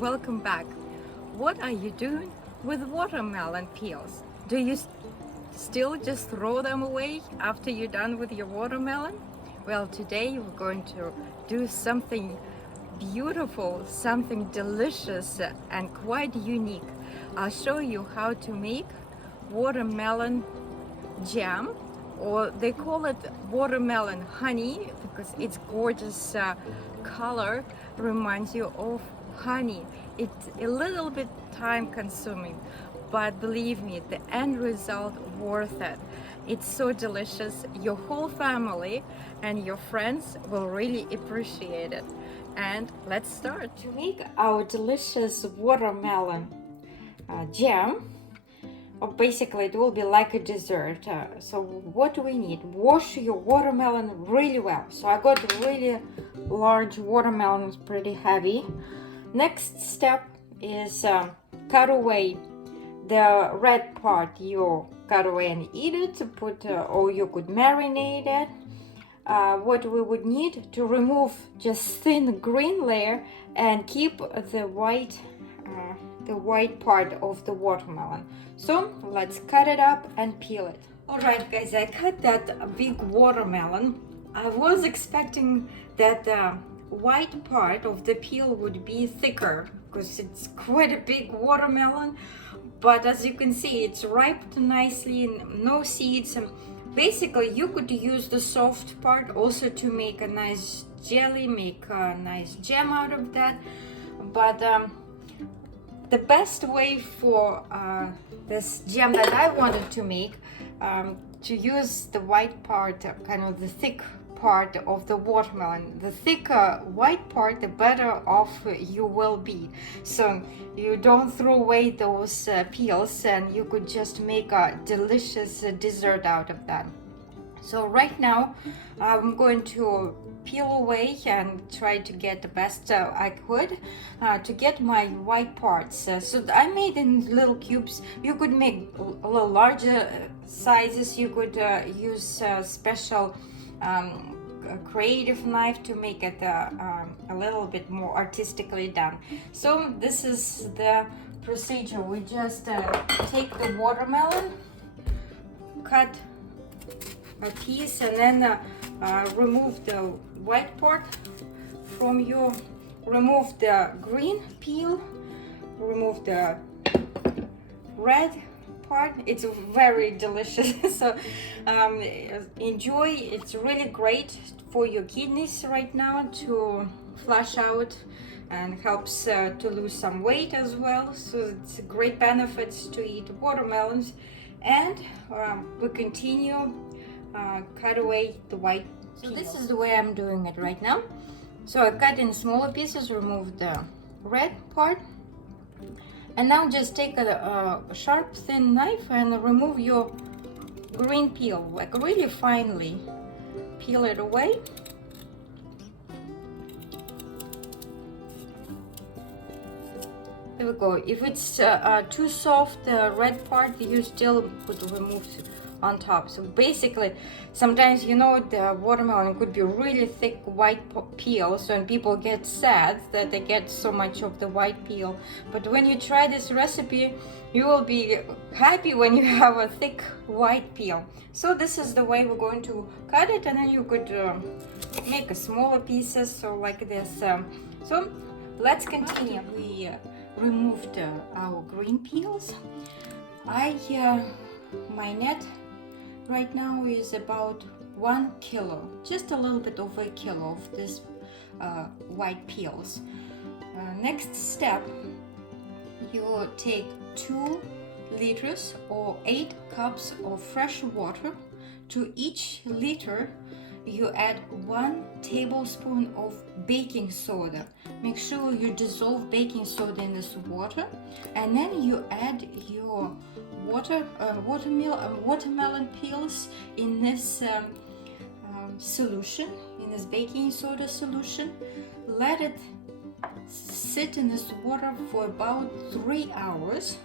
and welcome back. What are you doing with watermelon peels? Do you still just throw them away after you're done with your watermelon? Well, today we're going to do something beautiful, something delicious and quite unique. I'll show you how to make watermelon jam, or they call it watermelon honey because its gorgeous color reminds you of honey. It's a little bit time consuming, but believe me, the end result worth it. It's so delicious. Your whole family and your friends will really appreciate it. And let's start. To make our delicious watermelon jam, or basically it will be like a dessert. So what do we need? Wash your watermelon really well. So I got really large watermelon, it's pretty heavy. Next step is cut away the red part. You cut away and eat it, or you could marinate it. What we would need to remove just thin green layer and keep the white part of the watermelon. So let's cut it up and peel it. Alright guys, I cut that big watermelon. I was expecting that the white part of the peel would be thicker because it's quite a big watermelon, but as you can see it's ripe nicely, no seeds. Basically you could use the soft part also to make a nice jelly, make a nice jam out of that, but the best way for this jam that I wanted to make, to use the white part, kind of the thick part of the watermelon. The thicker white part, the better off you will be. So you don't throw away those peels, and you could just make a delicious dessert out of that. So right now I'm going to peel away and try to get the best I could to get my white parts. So I made in little cubes. You could make a little larger sizes. You could use a special creative knife to make it a little bit more artistically done. So this is the procedure. We just take the watermelon, cut a piece, and then remove the white part from your, remove the green peel, remove the red part. It's very delicious. So enjoy. It's really great for your kidneys right now to flush out, and helps to lose some weight as well. So it's great benefits to eat watermelons. And we continue cut away the white peel. So this is the way I'm doing it right now. So I cut in smaller pieces, remove the red part, and now just take a sharp thin knife and remove your green peel, like really finely peel it away. There we go. If it's too soft, the red part, you still could remove on top. So basically, sometimes the watermelon could be really thick white peel, so and people get sad that they get so much of the white peel. But when you try this recipe, you will be happy when you have a thick white peel. So this is the way we're going to cut it, and then you could make a smaller pieces, so like this. So let's continue. We removed our green peels. My net right now is about 1 kilo, just a little bit over a kilo of this white peels. Next step, you take 2 liters or 8 cups of fresh water. To each liter you add 1 tablespoon of baking soda. Make sure you dissolve baking soda in this water, and then you add your watermelon peels in this solution, in this baking soda solution. Let it sit in this water for about 3 hours.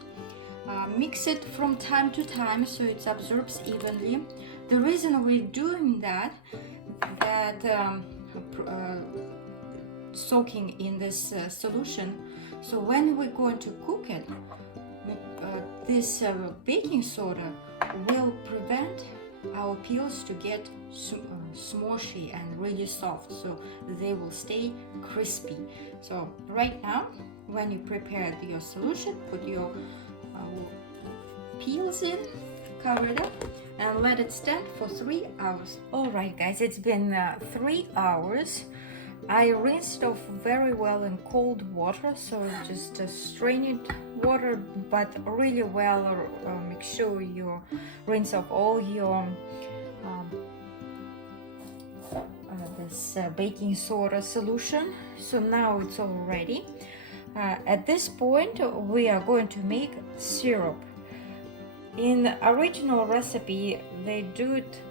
Mix it from time to time so it absorbs evenly. The reason we're doing that soaking in this solution, So when we're going to cook it, this baking soda will prevent our peels to get smushy and really soft, so they will stay crispy. So right now, when you prepare your solution, put your peels in, cover it up, and let it stand for 3 hours. All right, guys, it's been 3 hours. I rinsed off very well in cold water, so just strain it water, but really well. Make sure you rinse off all your this baking soda solution. So now it's all ready. At this point, we are going to make syrup. In the original recipe, they do it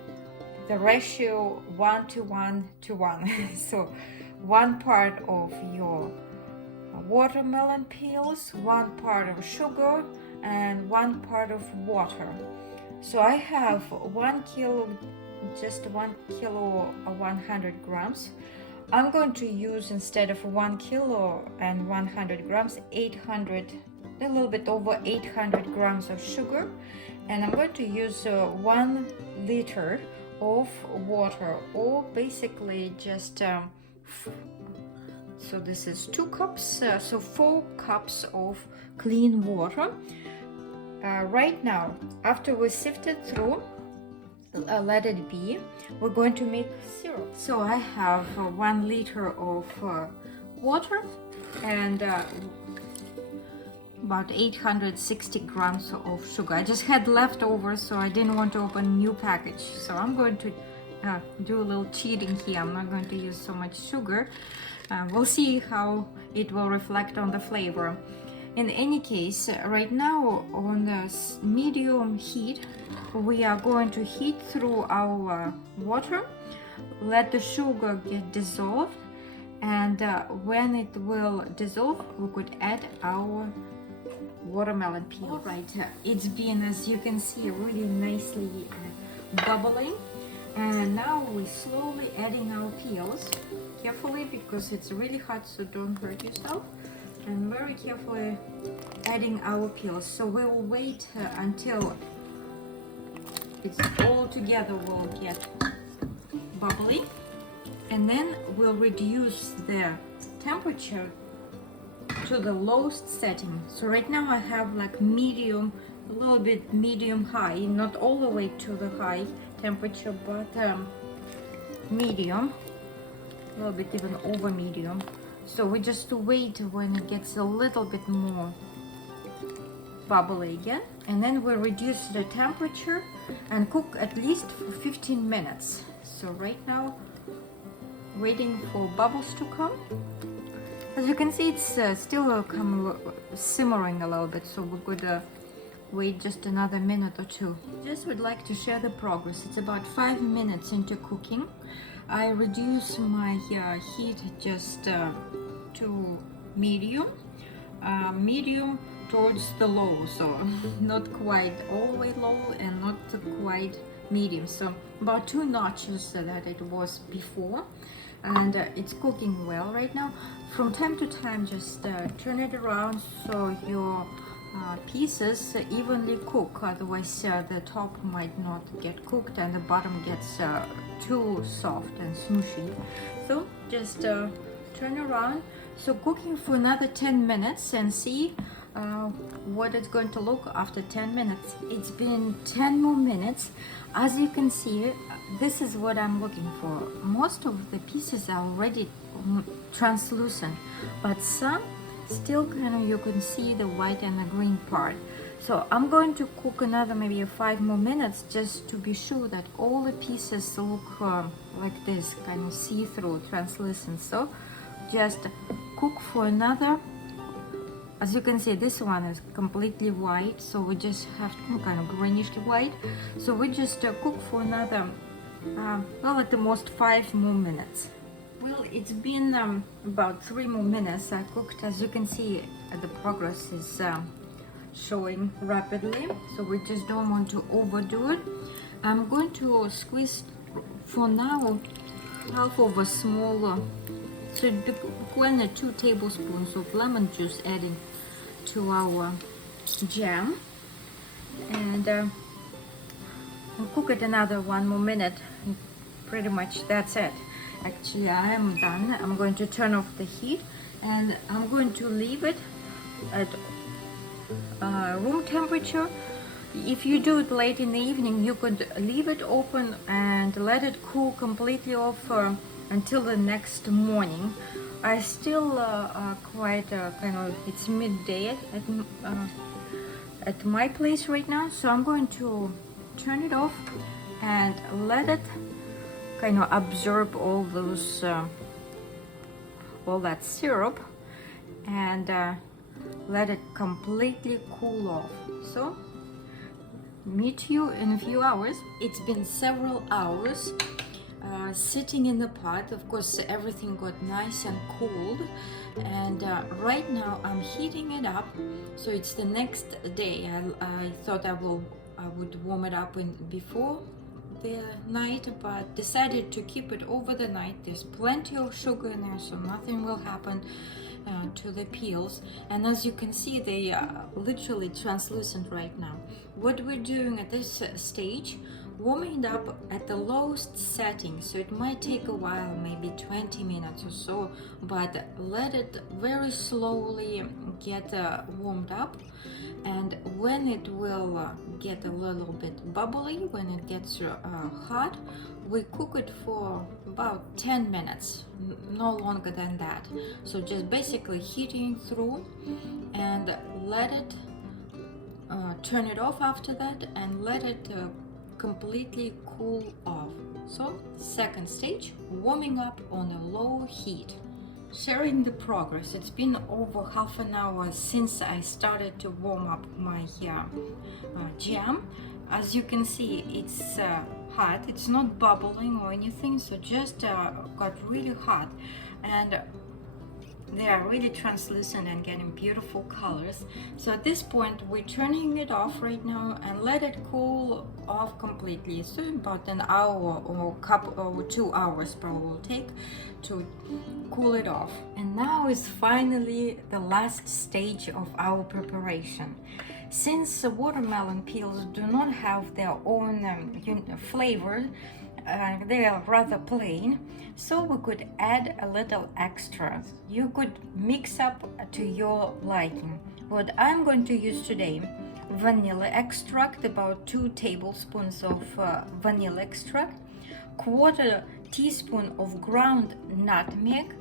the ratio 1 to 1 to 1. So 1 part of your watermelon peels, 1 part of sugar, and 1 part of water. So I have 1 kilo, just 1 kilo 100 grams. I'm going to use, instead of 1 kilo and 100 grams, 800, a little bit over 800 grams of sugar, and I'm going to use 1 liter of water, or basically just so this is 2 cups, so 4 cups of clean water. Right now, after we sift it through, let it be, we're going to make syrup. So I have 1 liter of water and about 860 grams of sugar. I just had leftovers, so I didn't want to open a new package. So I'm going to do a little cheating here. I'm not going to use so much sugar. We'll see how it will reflect on the flavor. In any case, right now on the medium heat, we are going to heat through our water, let the sugar get dissolved, and when it will dissolve, we could add our watermelon peel. All right, it's been, as you can see, really nicely bubbling, and now we're slowly adding our peels, carefully because it's really hot, so don't hurt yourself, and very carefully adding our peels. So we will wait until it's all together will get bubbly, and then we'll reduce the temperature to the lowest setting. So right now I have like medium, a little bit medium high, not all the way to the high temperature, but medium, a little bit even over medium. So we just wait when it gets a little bit more bubbly again, and then we reduce the temperature and cook at least for 15 minutes. So right now, waiting for bubbles to come. As you can see, it's still simmering a little bit, so we could wait just another minute or 2. Just would like to share the progress. It's about 5 minutes into cooking. I reduce my heat just to medium, medium towards the low, so not quite all the way low and not quite medium, so about 2 notches that it was before, and it's cooking well right now. From time to time, just turn it around so your pieces evenly cook, otherwise the top might not get cooked and the bottom gets too soft and smushy. So just turn around. So cooking for another 10 minutes and see what it's going to look after 10 minutes. It's been 10 more minutes. As you can see, this is what I'm looking for. Most of the pieces are already translucent, but some still kind of, you can see the white and the green part. So I'm going to cook another maybe 5 more minutes just to be sure that all the pieces look like this, kind of see-through, translucent. So just cook for another, as you can see, this one is completely white, so we just have kind of greenish white. So we just cook for another, well, at the most 5 more minutes. Well, it's been about 3 more minutes I cooked. As you can see, the progress is showing rapidly, so we just don't want to overdo it. I'm going to squeeze for now half of a small So between 2 tablespoons of lemon juice adding to our jam, and cook it another 1 more minute. Pretty much that's it. Actually, I am done. I'm going to turn off the heat and I'm going to leave it at room temperature. If you do it late in the evening, you could leave it open and let it cool completely off until the next morning. I still quite kind of, it's midday at my place right now, so I'm going to turn it off and let it kind of absorb all those all that syrup, and let it completely cool off. So meet you in a few hours. It's been several hours sitting in the pot. Of course, everything got nice and cold, and right now I'm heating it up. So it's the next day. I thought I would warm it up before the night, but decided to keep it over the night. There's plenty of sugar in there, so nothing will happen to the peels. And as you can see, they are literally translucent right now. What we're doing at this stage, warming it up at the lowest setting, so it might take a while, maybe 20 minutes or so, but let it very slowly get warmed up. And when it will get a little bit bubbly, when it gets hot, we cook it for about 10 minutes, no longer than that. So just basically heating through, and let it turn it off after that, and let it completely cool off. So second stage, warming up on a low heat. Sharing the progress. It's been over half an hour since I started to warm up my jam. As you can see, it's hot. It's not bubbling or anything, so just got really hot, and they are really translucent and getting beautiful colors. So at this point, we're turning it off right now and let it cool off completely. So about an hour or 2 hours probably will take to cool it off. And now is finally the last stage of our preparation. Since watermelon peels do not have their own flavor, they are rather plain, so we could add a little extra. You could mix up to your liking. What I'm going to use today, vanilla extract, about 2 tablespoons of vanilla extract, 1/4 teaspoon of ground nutmeg,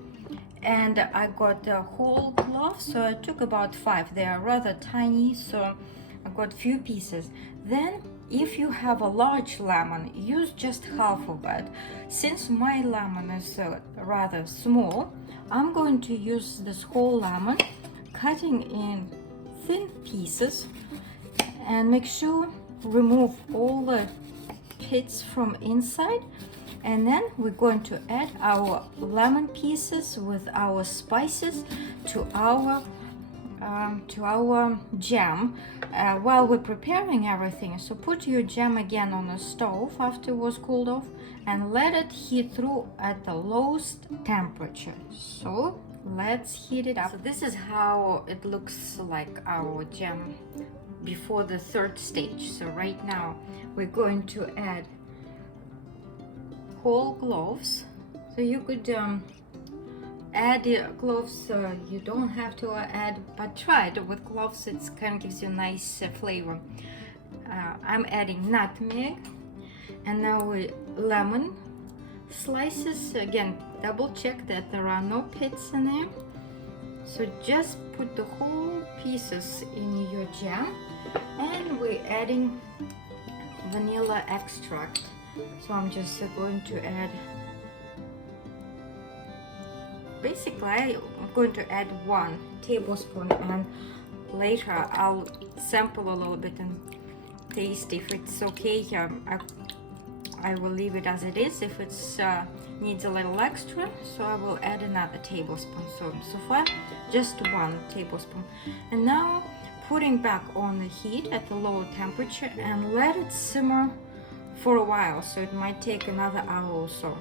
and I got whole cloves, so I took about 5. They are rather tiny, so I got few pieces. Then if you have a large lemon, use just half of it. Since my lemon is rather small, I'm going to use this whole lemon, cutting in thin pieces, and make sure remove all the pits from inside. And then we're going to add our lemon pieces with our spices to our jam while we're preparing everything. So put your jam again on the stove after it was cooled off, and let it heat through at the lowest temperature. So let's heat it up. So this is how it looks like, our jam before the third stage. So right now we're going to add whole cloves. So you could add cloves, you don't have to add, but try it with cloves. It kind of gives you a nice flavor. I'm adding nutmeg, and now lemon slices. Again, double check that there are no pits in there. So just put the whole pieces in your jam, and we're adding vanilla extract. So I'm just going to add, basically I'm going to add 1 tablespoon, and later I'll sample a little bit and taste if it's okay. I will leave it as it is. If it's needs a little extra, so I will add another tablespoon. So far just 1 tablespoon. And now putting back on the heat at the lower temperature, and let it simmer for a while. So it might take another hour or so.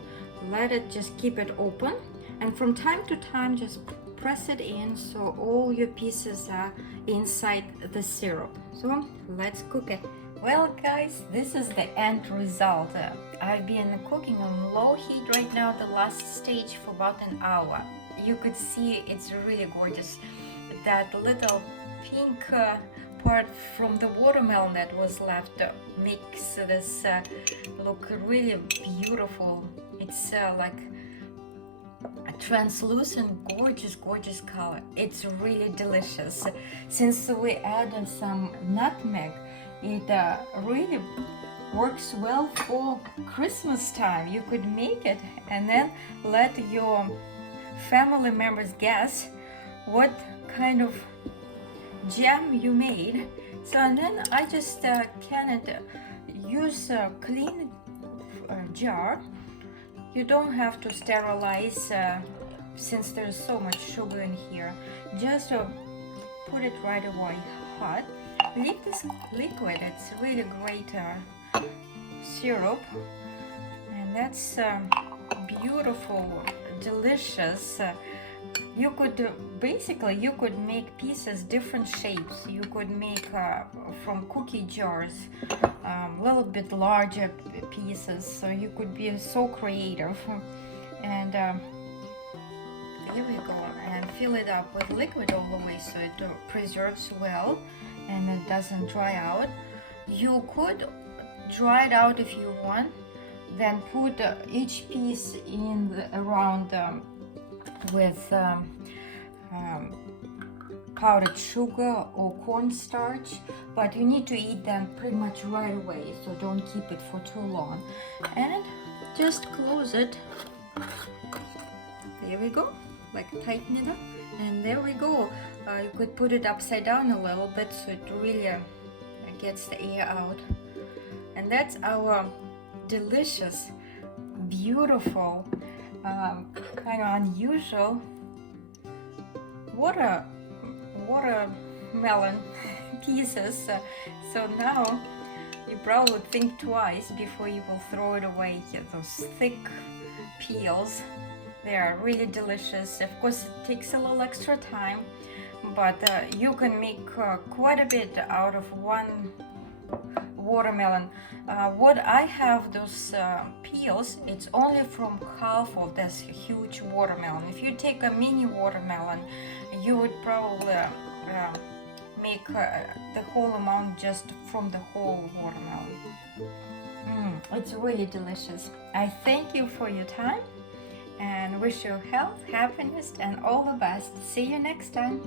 Let it, just keep it open, And from time to time, just press it in so all your pieces are inside the syrup. So let's cook it. Well guys, this is the end result. I've been cooking on low heat right now, the last stage, for about an hour. You could see it's really gorgeous. That little pink part from the watermelon that was left makes this look really beautiful. It's like a translucent, gorgeous color. It's really delicious. Since we added some nutmeg, it really works well for Christmas time. You could make it and then let your family members guess what kind of jam you made. So and then I just can use a clean jar. You don't have to sterilize since there's so much sugar in here. Just put it right away hot. Leave this liquid. It's really great syrup, and that's beautiful, delicious. You could basically you could make pieces different shapes. You could make from cookie jars a little bit larger pieces, so you could be so creative. And here we go, and fill it up with liquid all the way so it preserves well and it doesn't dry out. You could dry it out if you want, then put each piece in around with powdered sugar or cornstarch, but you need to eat them pretty much right away, so don't keep it for too long. And just close it. There we go, like tighten it up, and there we go. You could put it upside down a little bit so it really gets the air out. And that's our delicious, beautiful, kind of unusual watermelon pieces. So now you probably would think twice before you will throw it away. Those thick peels, they are really delicious. Of course, it takes a little extra time, but you can make quite a bit out of one watermelon. What I have those peels, it's only from half of this huge watermelon. If you take a mini watermelon, you would probably make the whole amount just from the whole watermelon. It's really delicious. I thank you for your time and wish you health, happiness, and all the best. See you next time.